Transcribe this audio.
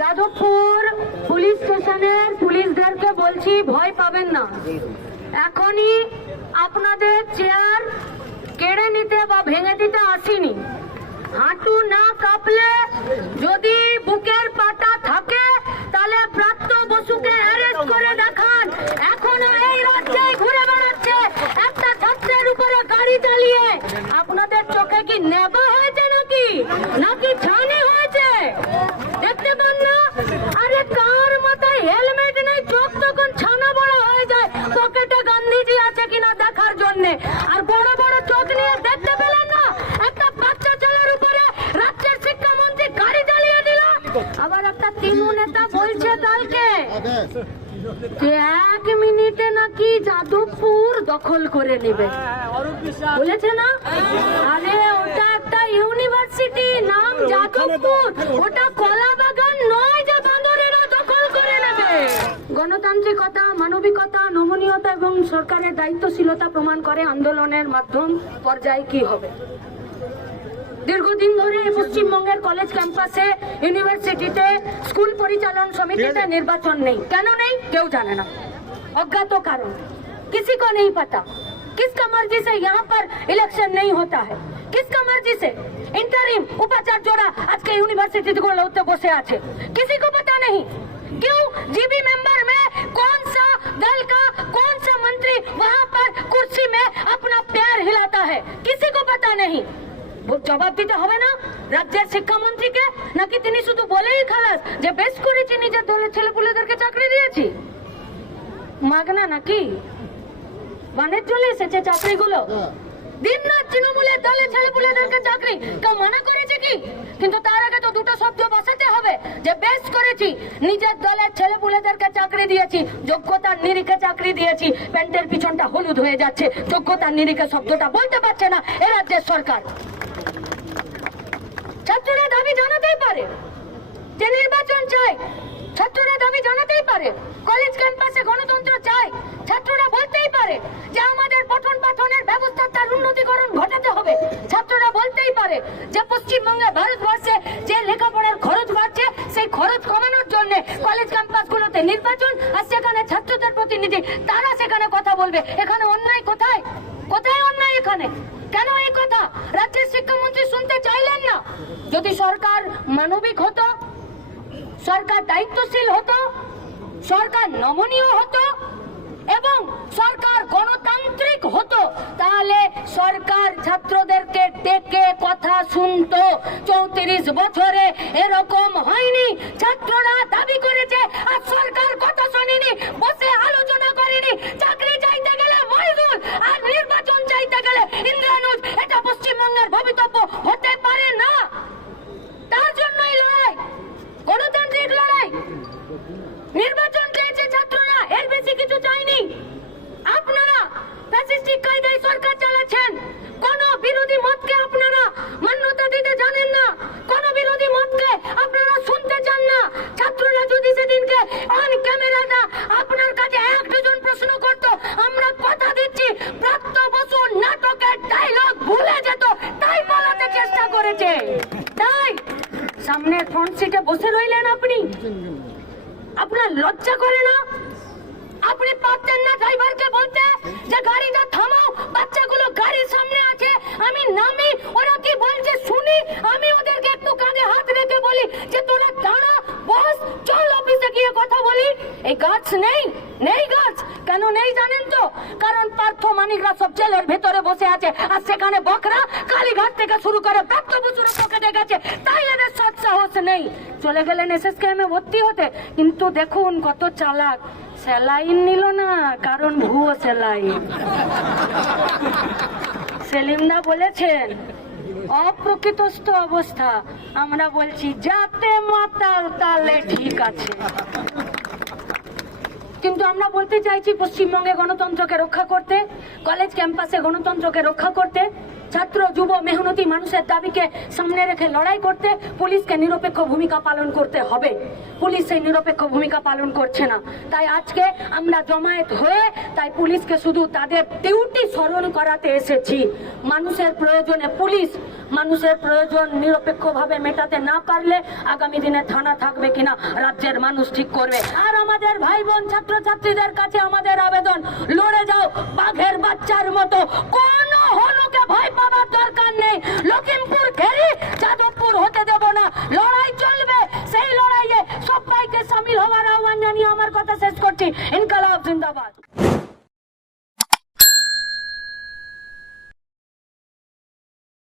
Jadavpur police স্টেশনের পুলিশদেরকে বলছি, ভয় পাবেন না। এখনই আপনাদের চেয়ার কেড়ে নিতে বা ভেঙে দিতে আসিনি। হাঁটু না কাঁপলে, যদি বুকের পাটা থাকে, তাহলে প্রাপ্ত বসুকে অ্যারেস্ট করে দেখান। এখনো এই রাজ্যে ঘুরে বেড়াচ্ছে একটা ছাত্রের উপরে গাড়ি চালিয়ে। আপনাদের চোখে কি নেবা হয়েছে নাকি, নাকি ছানি হয়েছে? দেখতে পান না? আরে কার মাথায় হেলমেট নেই, চোখ তখন ছানা বড় হয়ে যায় পকেটে গান্ধীজি আছে কিনা দেখার জন্য। আর বড় বড় চোখ নিয়ে দেখতে পেলেন না একটা বাচ্চা ছেলের উপরে রাজ্যের শিক্ষামন্ত্রী গাড়ি চালিয়ে দিল। আবার একটা তৃণমূল নেতা বলছে কালকে যে 1 মিনিটে নাকি যাদবপুর দখল করে নেবে, বলেছে না? আরে ওটা একটা ইউনিভার্সিটি, নাম যাদবপুর, ওটা কলা বাগান নয় যে বান্দরেরা দখল করে নেবে। গণতান্ত্রিকতা, মানবিকতা, নমনীয়তা এবং সরকারের দায়িত্বশীলতা প্রমাণ করে আন্দোলনের মাধ্যম পর্যায়ে কি হবে। দীর্ঘদিন ধরে পশ্চিমবঙ্গের কলেজ ক্যাম্পাসে, ইউনিভার্সিটিতে, স্কুল পরিচালন সমিতিতে নির্বাচন নেই। কেন নেই কেউ জানে না, অজ্ঞাত কারণ, किसी को नहीं पता। किसका मर्जी से यहाँ पर इलेक्शन नहीं होता है, किसका मर्जी से इंटरिम उपाचार्यरा आज के यूनिवर्सिटी को लौटे बसे आछे, किसी को पता नहीं। क्यों? जीबी मेंबर में कौन सा दल का कौन सा मंत्री वहाँ पर कुर्सी में अपना पैर हिलाता है, किसी को पता नहीं। জবাব দিতে হবে না রাজ্যের শিক্ষামন্ত্রীকে, নাকি তিনি শুধু বলেই খালাস যে বেশ করেছি নিজের দলের ছেলেপুলেদেরকে চাকরি দিয়েছি? মাগনা নাকি? বানের চলে এসেছে চাকরিগুলো। দিন রাত তৃণমূলের দলের ছেলেপুলেদেরকে চাকরি কেউ মানা করেছে কি? কিন্তু তার আগে তো দুটো শব্দ বসাতে হবে যে বেশ করেছি নিজের দলের ছেলেপুলেদেরকে চাকরি দিয়েছি, যোগ্যতার নিরিখে চাকরি দিয়েছি। প্যান্টের পিছনটা হলুদ হয়ে যাচ্ছে, যোগ্যতার নিরিখে শব্দটা বলতে পারছে না এ রাজ্যের সরকার। ছাত্ররা দাবি জানাতেই পারে যে নির্বাচন চাই, ছাত্ররা দাবি জানাতেই পারে কলেজ ক্যাম্পাসে গণতন্ত্র চাই, ছাত্ররা বলতেই পারে যে আমাদের পঠন পাঠনের ব্যবস্থার তার উন্নতিকরণ ঘটাতে হবে, ছাত্ররা বলতেই পারে যে পশ্চিমবঙ্গে, ভারতবর্ষে যে লেখাপড়ার খরচ বাড়ছে সেই খরচ কমানোর জন্য কলেজ ক্যাম্পাসগুলোতে নির্বাচন, আর সেখানে ছাত্রদের প্রতিনিধি তারা সেখানে কথা বলবে। এখানে অন্যায় কোথায়? কোথায় অন্যায় এখানে? কেন এই কথা রাজ্যের শিক্ষামন্ত্রী শুনতে চাইলেন না? যদি সরকার মানবিক হতো, সরকার দায়িত্বশীল হতো, সরকার নমনীয় হতো এবং সরকার গণতান্ত্রিক হতো, তাহলে সরকার ছাত্রদেরকে ডেকে কথা শুনতো। 34 বছরে এরকম হয়নি। ছাত্ররা দাবি করেছে আর সরকার কথা শোনেনি, বসে আলোচনা করেনি। চাকরি চাইতে গেলে মহিদুল আর নির্বাচন চাইতে গেলে ইন্দ্রানুজ, এটা পশ্চিমবঙ্গের ভবিতব্য হতে পারে না। তার জন্যই লড়াই, গণতান্ত্রিক লড়াই। নির্বাচন চাইছে ছাত্ররা, এর বেশি কিছু চাইনি। আপনারা ফ্যাসিস্টিক কায়দায় সরকার চালাচ্ছেন। কোন বিরোধী মতকে আপনারা মান্যতা দিতে জানেন না, কোন বিরোধী মতকে আপনারা শুনতে চান না। ছাত্ররা যদি সেদিনকে অন ক্যামেরাটা আপনার কাছে 1-2 প্রশ্ন করত, আমরা কথা দিচ্ছি প্রাপ্ত বসু নাটকের ডায়লগ ভুলে যেত, তাই বলাতে চেষ্টা করেছে। তাই সামনের ফ্রন্ট সিটে বসে রইলেন আপনি। আপনার লজ্জা করে না? আপনি পারতেন না ড্রাইভারকে বলতে যে গাড়িটা থামাও, বাচ্চাগুলো গাড়ির সামনে আছে, আমি নামি, ওরা কি বলছে শুনি, আমি ওদেরকে একটু কাঁধে হাত রেখে বলি যে তোরা দাঁড়া, বস, চল অফিসে গিয়ে কথা বলি। এই গাছ নেই, নেই গাছ। কেন নেই জানেন তো? কারণ পার্থ মানিকরা সব জেলের ভেতরে বসে আছে, আর সেখানে বকরা কালীঘাট থেকে শুরু করে প্রাপ্ত বছর পকেটে গেছে, তাই এদের সাহস নেই। চলে গেলেন এসএসকেএমে ভর্তি হতে, কিন্তু দেখুন কত চালাক, স্যালাইন নিল না, কারণ ভুয়ো স্যালাইন। সেলিমদা বলেছেন অপ্রকৃতস্থ অবস্থা, আমরা বলছি যাতে মাতাল তালে ঠিক আছে। কিন্তু আমরা বলতে চাইছি পশ্চিমবঙ্গে গণতন্ত্রকে রক্ষা করতে, কলেজ ক্যাম্পাসে গণতন্ত্রকে রক্ষা করতে, ছাত্র যুব মেহনতি মানুষের দাবিকে সামনে রেখে লড়াই করতে পুলিশকে নিরপেক্ষ ভূমিকা পালন করতে হবে। পুলিশ সেই নিরপেক্ষ ভূমিকা পালন করছে না। তাই আজকে আমরা জমায়েত হয়ে তাই পুলিশকে শুধু তাদের ডিউটি স্মরণ করাতে এসেছি। মানুষের প্রয়োজনে পুলিশ মানুষের প্রয়োজন নিরপেক্ষভাবে মেটাতে না পারলে আগামী দিনে থানা থাকবে কিনা রাজ্যের মানুষ ঠিক করবে। আর আমাদের ভাই বোন ছাত্রছাত্রীদের কাছে আমাদের আবেদন, লড়ে যাও বাঘের বাচ্চার মতো, কোন হনুকে ভয় পাবার দরকার নেই। লখিমপুর ঘেরি যাদবপুর হতে দেব না, লড়াই চলবে। সেই লড়াইয়ে সবাইকে সামিল হওয়ার আহ্বান জানিয়ে আমার কথা শেষ করছি। ইনকালাব জিন্দাবাদ।